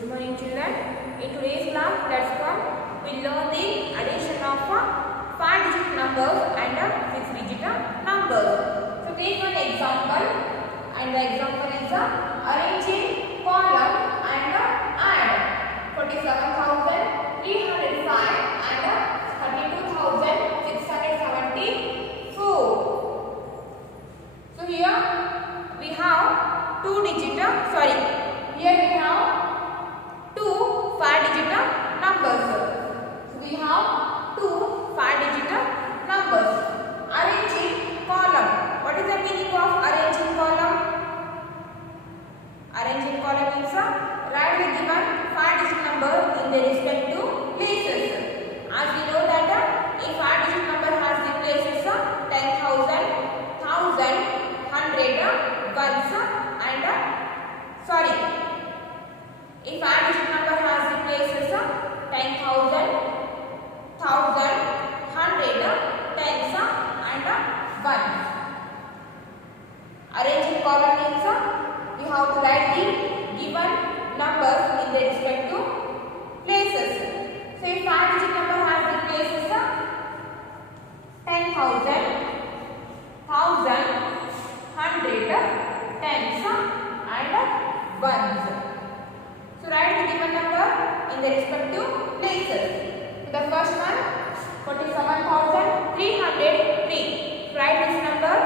Good morning children. In today's class, let's come. We learn the addition of 5-digit numbers and 6-digit numbers. So take one example, and the example is arranging column and add 47,305 and 32,674. So here we have here we have two 5-digit numbers. So we have two 5-digit numbers. Arranging column. What is the meaning of arranging column? Arranging column means write the given 5-digit number in the respective places. As we know that a 5-digit number has the places 10,000, 1,000, 100, ones and a 5-digit number has the places 10,000, 1,000, 100, tens and ones. Arranging column means we have to write the given numbers in the respective places. So a 5-digit number has the places 10,000, 1,000, 100, tens and ones. So write the given number in the respective places. So the first one 47,303. Write this number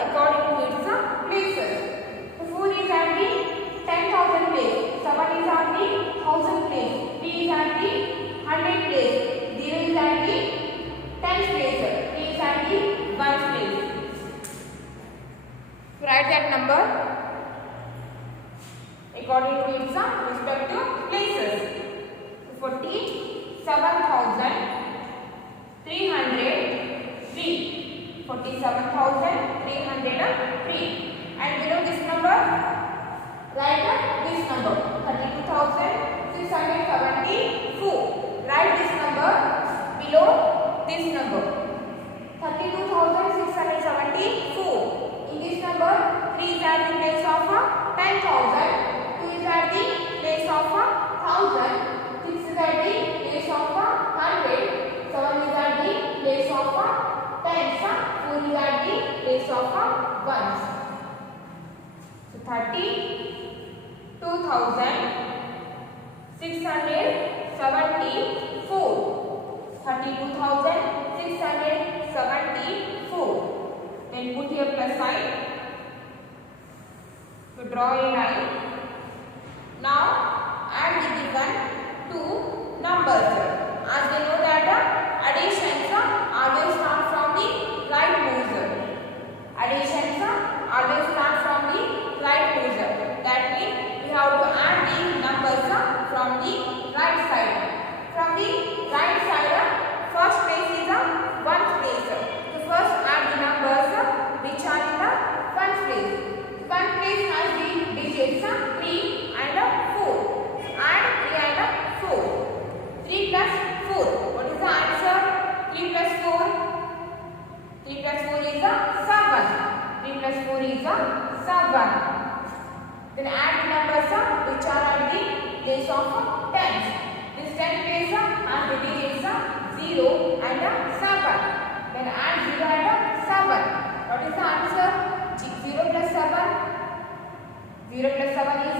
according to its places. So 4 is at the 10,000 place, 7 is at the 1,000 place, 3 is at the 100 place, 0 is at the 10th place, 3 is at the 1st place. So write that number according to its respective places. 47,303. 47,303. And below this number, write this number 32,674. Write this number below this number 32,674. In this number, 3 is at the place of 10,000, 2 is at the place of 1,000, 6 is at the place of 100, 7 is at the place of tens, 4 is at the place of ones. So 32,674. 32,674. Then put here plus sign. So draw a line. Now add the given two numbers. As we know that additions always start from the right moves. Additions always start from the right moves. That means we have to add the numbers from the right side. From the right side, first place is 1st place. So first add the numbers which are in the 1st place. 1st place has the digits 3 and 4. Add 3 and 4. 3 plus 4. What is the answer? 3 plus 4. 3 plus 4 is 7. 3 plus 4 is 7. Then add the numbers which are at the place of tens. This 10th place has the digits 0 and 7. Then add 0 and 7. What is the answer? 0 plus 7. 0 plus 7 is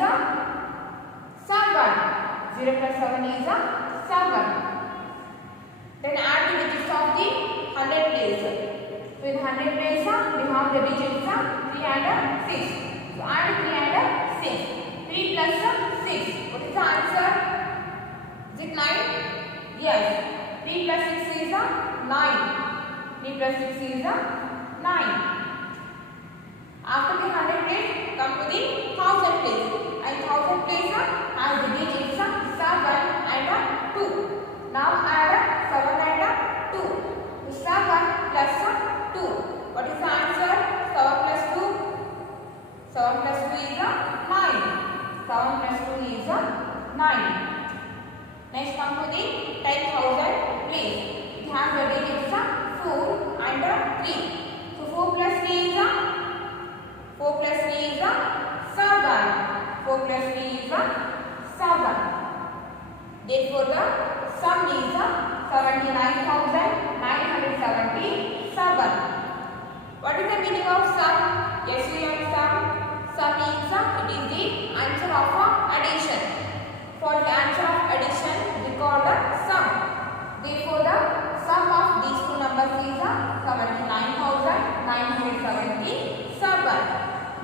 7. 0 plus 7 is 7. Then add the digits of the 100 place. So in 100 place we have the digits 3 and 6. So add 3 and 6. 3 plus 6. What is the answer? Is it 9? Yes. 3 plus 6 is 9. 3 plus 6 is 9. After the 100 place, come to the 1,000 place. And 1,000 place has the digits 7 and 2. Now add 7 and 2. 7 plus 2. What is the answer? 7 plus 2. 7 plus 2 is 9. 7 plus 2 is 9. Next come to the 10,000 place. It has the digits 4 and 3. So 4 plus 3 is 7. 4 plus 3 is 7. Therefore, the sum is 79,977. What is the meaning of sum? SUM sum. Sum means it is the answer of addition. For the answer of addition, we call the sum. Therefore, the sum of these two numbers is 79,977.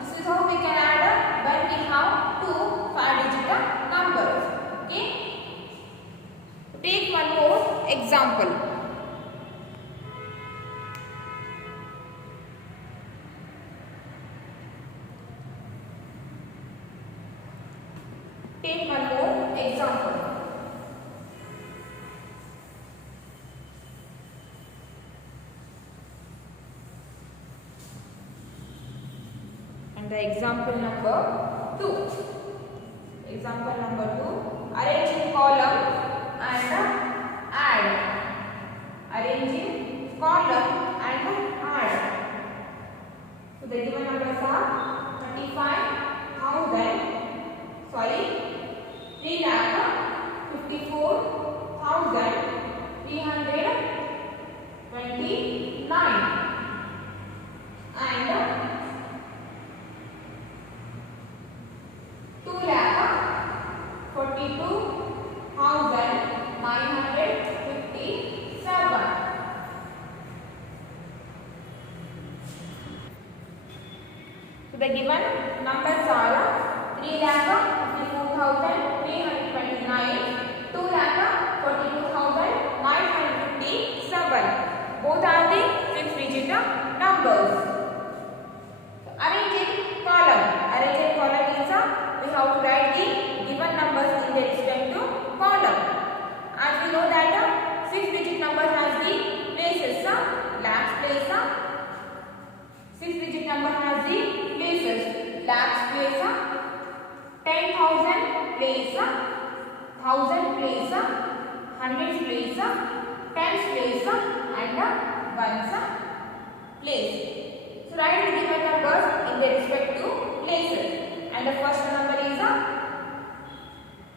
This is how we can add when we have two 5-digit numbers. Okay. Take one more example. Take one more example. And the example number 2. Example number 2. Arrange in column and add. Arrange in column and add. So the given numbers are 3,54,329 and 2,42,957. So the given numbers are 3,54,329, 2,42,957. Both are the 6-digit numbers. So arrange in column. Arrange in column means we have to write the given numbers in their respective column. As we know that 6-digit number has the places. Lakhs place. 6-digit number has the places. Lakhs place. 10,000 place. 1,000 place. Hundreds place. Tens place. And ones place. So write the given numbers in their respective places. And the first number is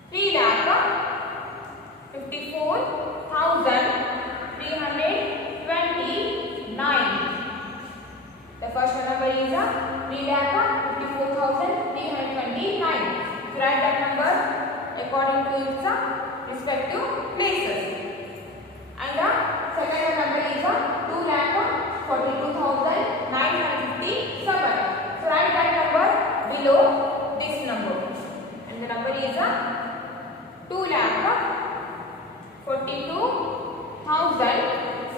3,54,329. The first number is 3,54,329. So write that number according to its respective places. And the second number is 2,42,957. So write that number below this number. And the number is 2,42,957.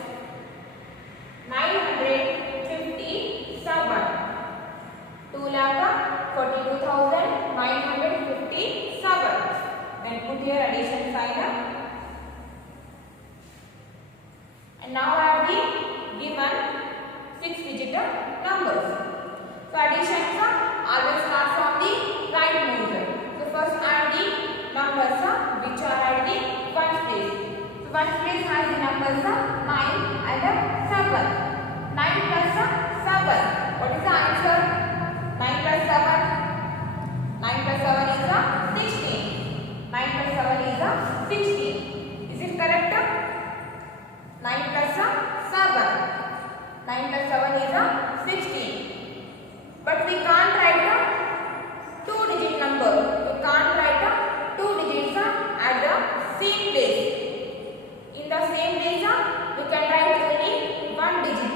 2,42,957. Then put here addition sign. And now add the given 6-digit numbers. So additions always start from the right mover. So first add the numbers which are at the first place. So first place has the numbers 9 and 7. 9 plus 7. What is the answer? 9 plus 7. 9 plus 7 is 16. 9 plus 7 is 16. Is it correct? 9 plus 7. 9 plus 7 is 16. But we can't write a 2-digit number. We can't write a 2 digits at the same place. In the same place, we can write only 1 digit.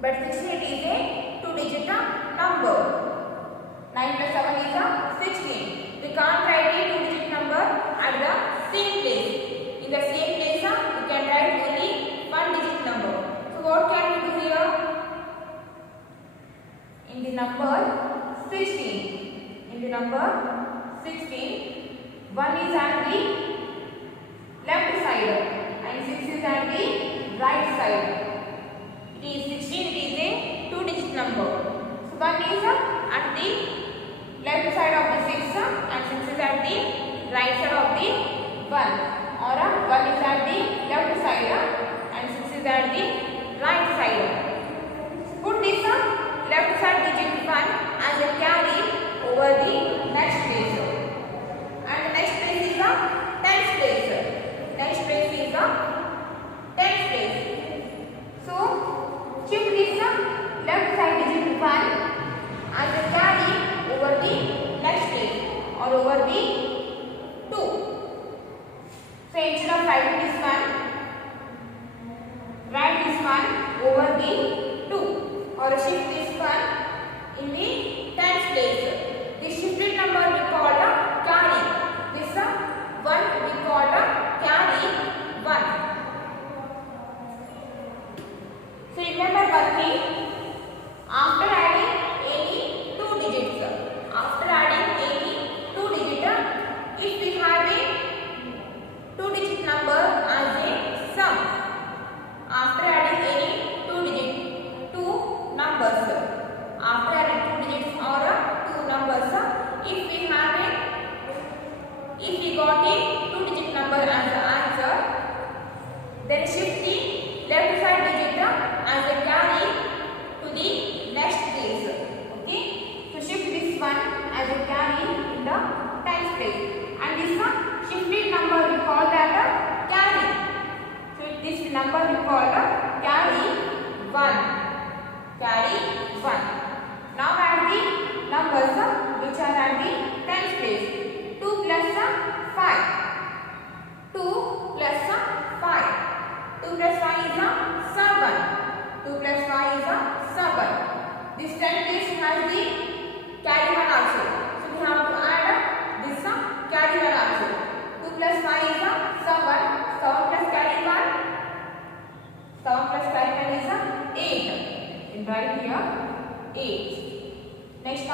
But 16 is a 2-digit number. 9 plus 7 is 16. We can't write a 2-digit number at the same place. In the same place, we can write only 1-digit number. So what can we do here? In the number 16. In the number 16, 1 is at the left side and 6 is at the right side. It is 16, it is a 2-digit number. So 1 is at the left side of the 6 and 6 is at the right side of the 1. Or 1 is at the left side and 6 is at the right side. Put this left side digit 1 as a carry over the next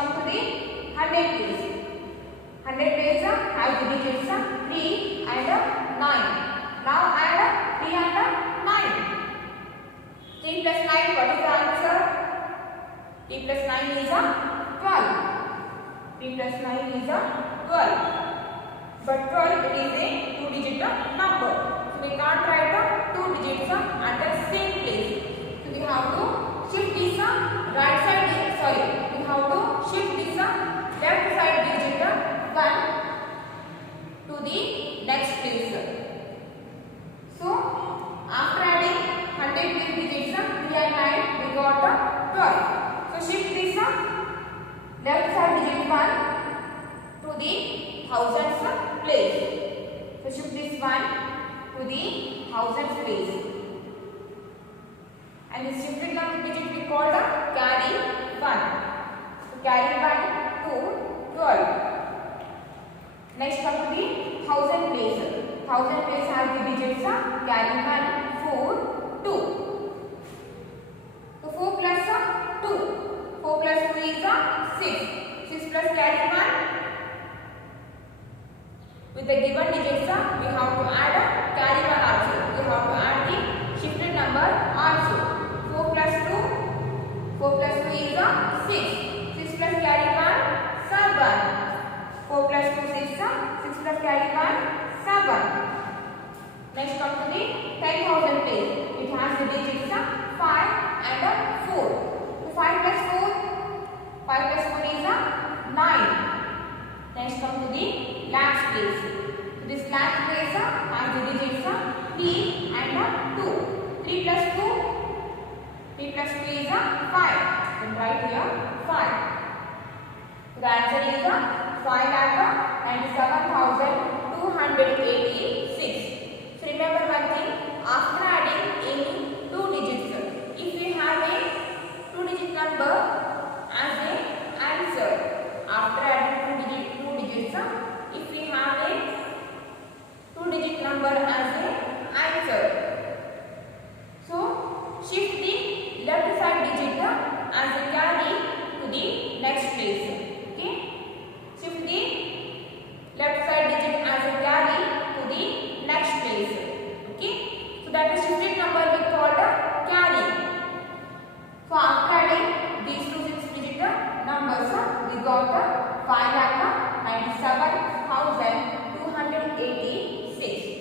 come to the 100 place. 100 place has the digits 3 and 9. Now add 3 and 9. 3 plus 9, what is the answer? 3 plus 9 is 12. 3 plus 9 is 12. But 12 it is a 2-digit number. So we can't write 2 digits at the same place. So we have to shift this right side. Sorry, we have to shift this left side digit 1 to the next place. So after adding 100 place digits 3 and 9, we got 12. So shift this left side digit 1 to the thousands place. So shift this 1 to the thousands place. And this shifted number digit we called carry 1. So carry 1 to 12. Next come to the thousand place. Thousand place has the digits carry 1, 4, 2. So 4 plus 2. 4 plus 2 is 6. 6 plus carry 1. With the given digits, we have to add carry 1 also. We have to add the shifted number also. 4 plus 2. 4 plus 2 is 6. 6 plus carry 1, 7. 4 plus 2 6. 6 plus carry 1, 7. Next come to the 10,000 place. It has the digits 5 and 4. So 5 plus 4. 5 plus 4 is 9. Next come to the lakhs place. So this lakhs place has the digits 3 and 2. 3 plus 2. 3 plus 2 is 5. Then write here 5. So the answer is 5,97,286. So remember one thing, after adding any 2 digits, if we have a 2-digit number as an answer, after adding 2 digits, if we have a 2-digit number as an answer, so shift the left side digit as a carry to the next place. Okay, shift the left side digit as a carry to the next place. Okay, so that is shifted number we called carry. So after adding these 2 6-digit numbers, we got 5,97,286.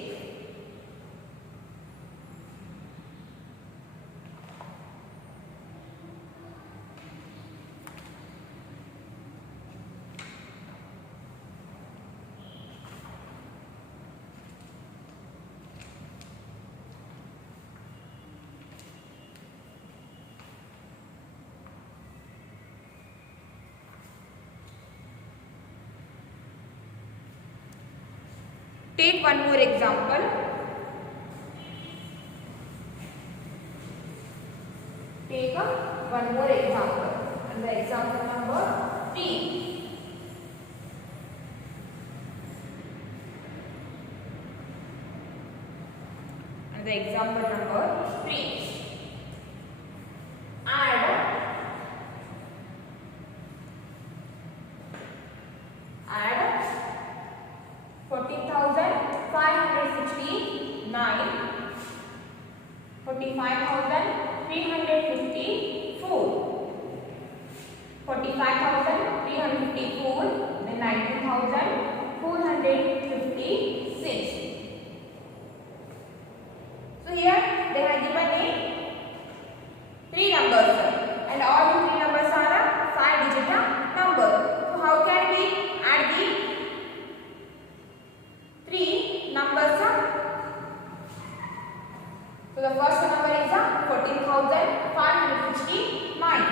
Take one more example. Take one more example. And the example number 3. And the example number 3. Add 14,569, 45,354, 45,354, then 19,456. So here they have given me 3 numbers, and all the 3 numbers are 5-digit number. So how can we add the 3 numbers? So the first number is 14,569.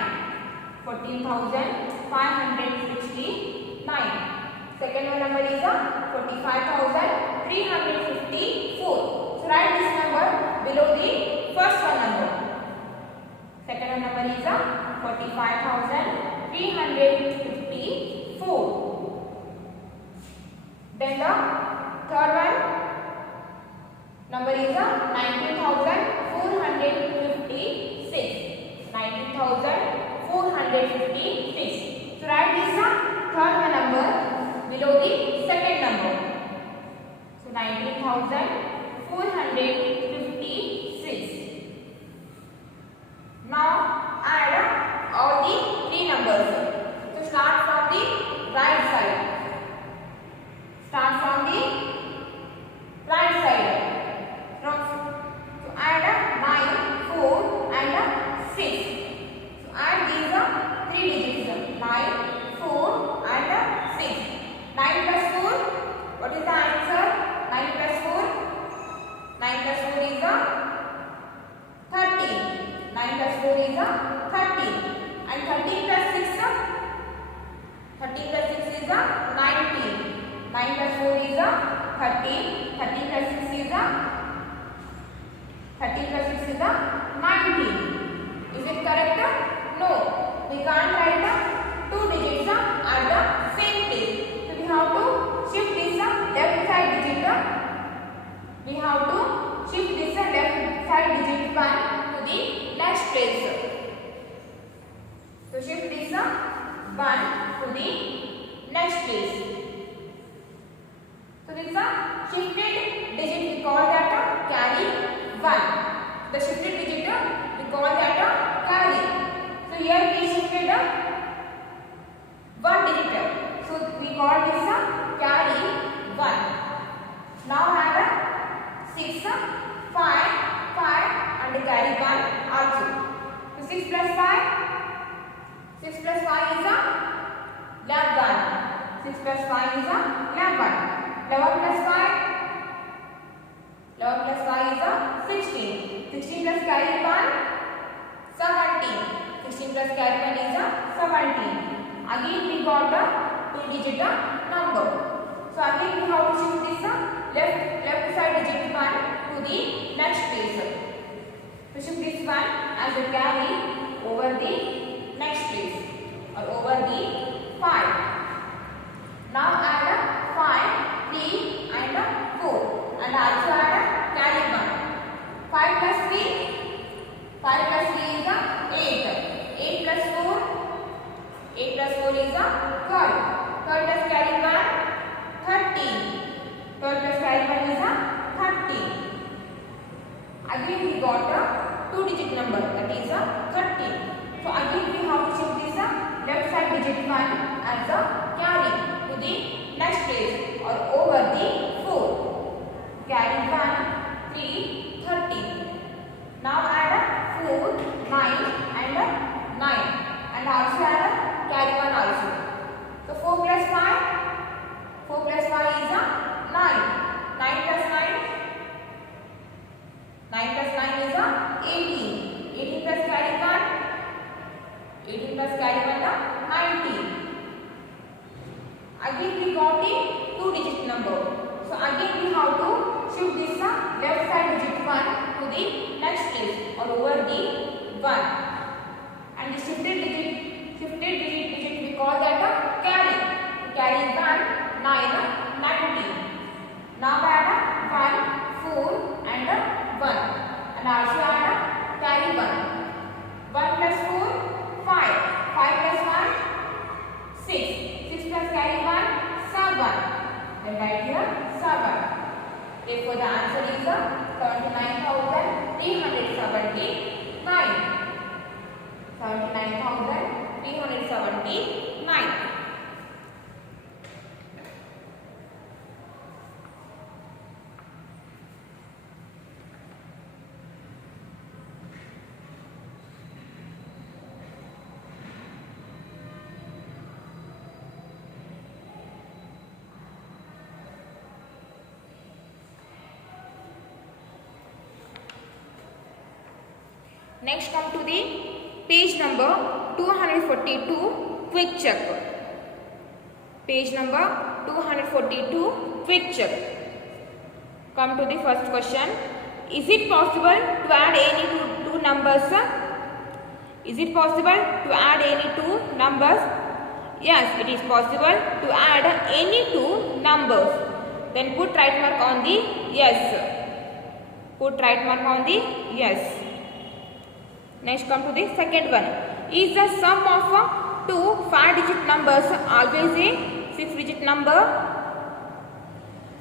14,569. Second number is 45,354. So write this number below the first one number. Second number is 45,354. Then the third one number is 19,456. 19,456. So write this third number below the second number. So 19,456. Now add all the three numbers. So start from the right side. Start from the right side. So add 9, 4 and 6. So add these three digits. 9, 4 and 6. 9 plus 4. What is the answer? 9 plus 4. 9 plus 4 is 30. 9 plus 4 is 30. And 13 plus 6. 13 plus 6 is 19. 9 plus 4 is 13. 13 plus 6 is 13 plus 6 is 19. Is it correct? No. We can't write two digits at the same place. So we have to shift this left side digit. We have to shift this left side digit 1 to the next place. So shift this 1 to the next place. So this shifted digit we call that carry 1. The shifted digit we call that carry. So here we shifted 1 digit. So we call this carry 1. Now add 6, 5, 5 and carry 1 also. So 6 plus 5. 6 plus 5 is 11. 6 plus 5 is 11. 11 plus 5. 11 plus 5 is 16. 16 plus carry 1. 17. 16 plus carry 1 is 17. Again we got the 2-digit number. So again we have to shift this left side digit 1 to the next place. So shift this 1 as a carry over the next place or over the 5. Now add 5, 3 and 4 and also add carry 1. 5 plus 3. 5 plus 3 is 8. 8 plus 4. 8 plus 4 is 12. 12 plus carry 1. 13. 12 plus carry 1 is 30. Again we got a 2-digit number, that is 30. So again we have to shift this left side digit 1 as a carry to the next place or over the 4. Carry 1, 3, 30. Now add 4, 9 and 9 and also add carry 1 also. So 4 plus 5. 4 plus 5 is 9. 9 plus 9. 9 plus 9 is 18. 18 plus carry 1. 18 plus carry 1 19. Again we got the 2-digit number. So again we have to shift this left side digit 1 to the next place or over the 1. And the shifted digit we call that carry. Carry 1, 9, 19. Now add 1, 4 and 1 and also add carry 1. 1 plus 4, 5. 5 plus 1, 6. 6 plus carry 1, 7. Then write here 7. Therefore the answer is 79,379. 79,379. Next come to the page number 242 quick check. Page number 242 quick check. Come to the first question. Is it possible to add any two numbers? Is it possible to add any two numbers? Yes, it is possible to add any two numbers. Then put right mark on the yes. Put right mark on the yes. Next come to the second one. Is the sum of two 5-digit numbers always a 6-digit number?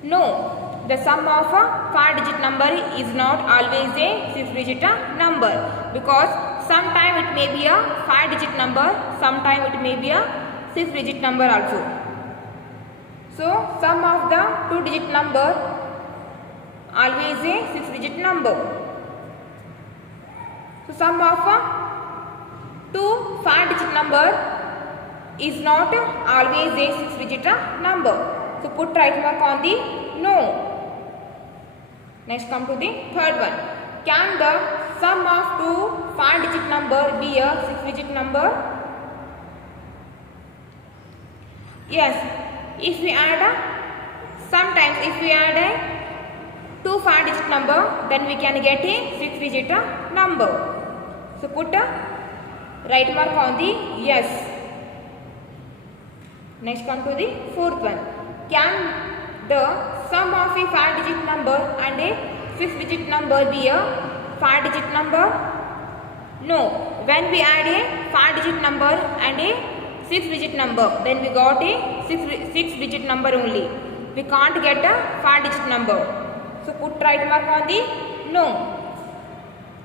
No. The sum of a 5-digit number is not always a 6-digit number, because sometime it may be a 5-digit number, sometime it may be a 6-digit number also. So sum of the 2-digit number always a 6-digit number. So sum of two 5-digit number is not always a 6-digit number. So put right mark on the no. Next come to the third one. Can the sum of two 5-digit number be a 6-digit number? Yes. If we add sometimes if we add two 5-digit number, then we can get a 6-digit number. So put right mark on the yes. Next come to the fourth one. Can the sum of a 5-digit number and a 6-digit number be a 5-digit number? No. When we add a 5-digit number and a 6-digit number, then we got a 6-digit number only. We can't get a 5-digit number. So put right mark on the no.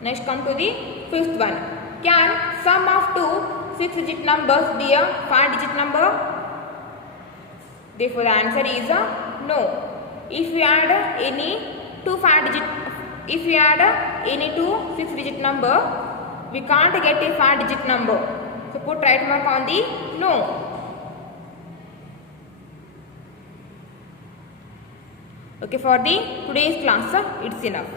Next come to the fifth one. Can sum of two 6-digit numbers be a 5-digit number? Therefore the answer is no. If we add any two 6-digit number, we can't get a 5-digit number. So put right mark on the no. Okay, for the today's class it's enough.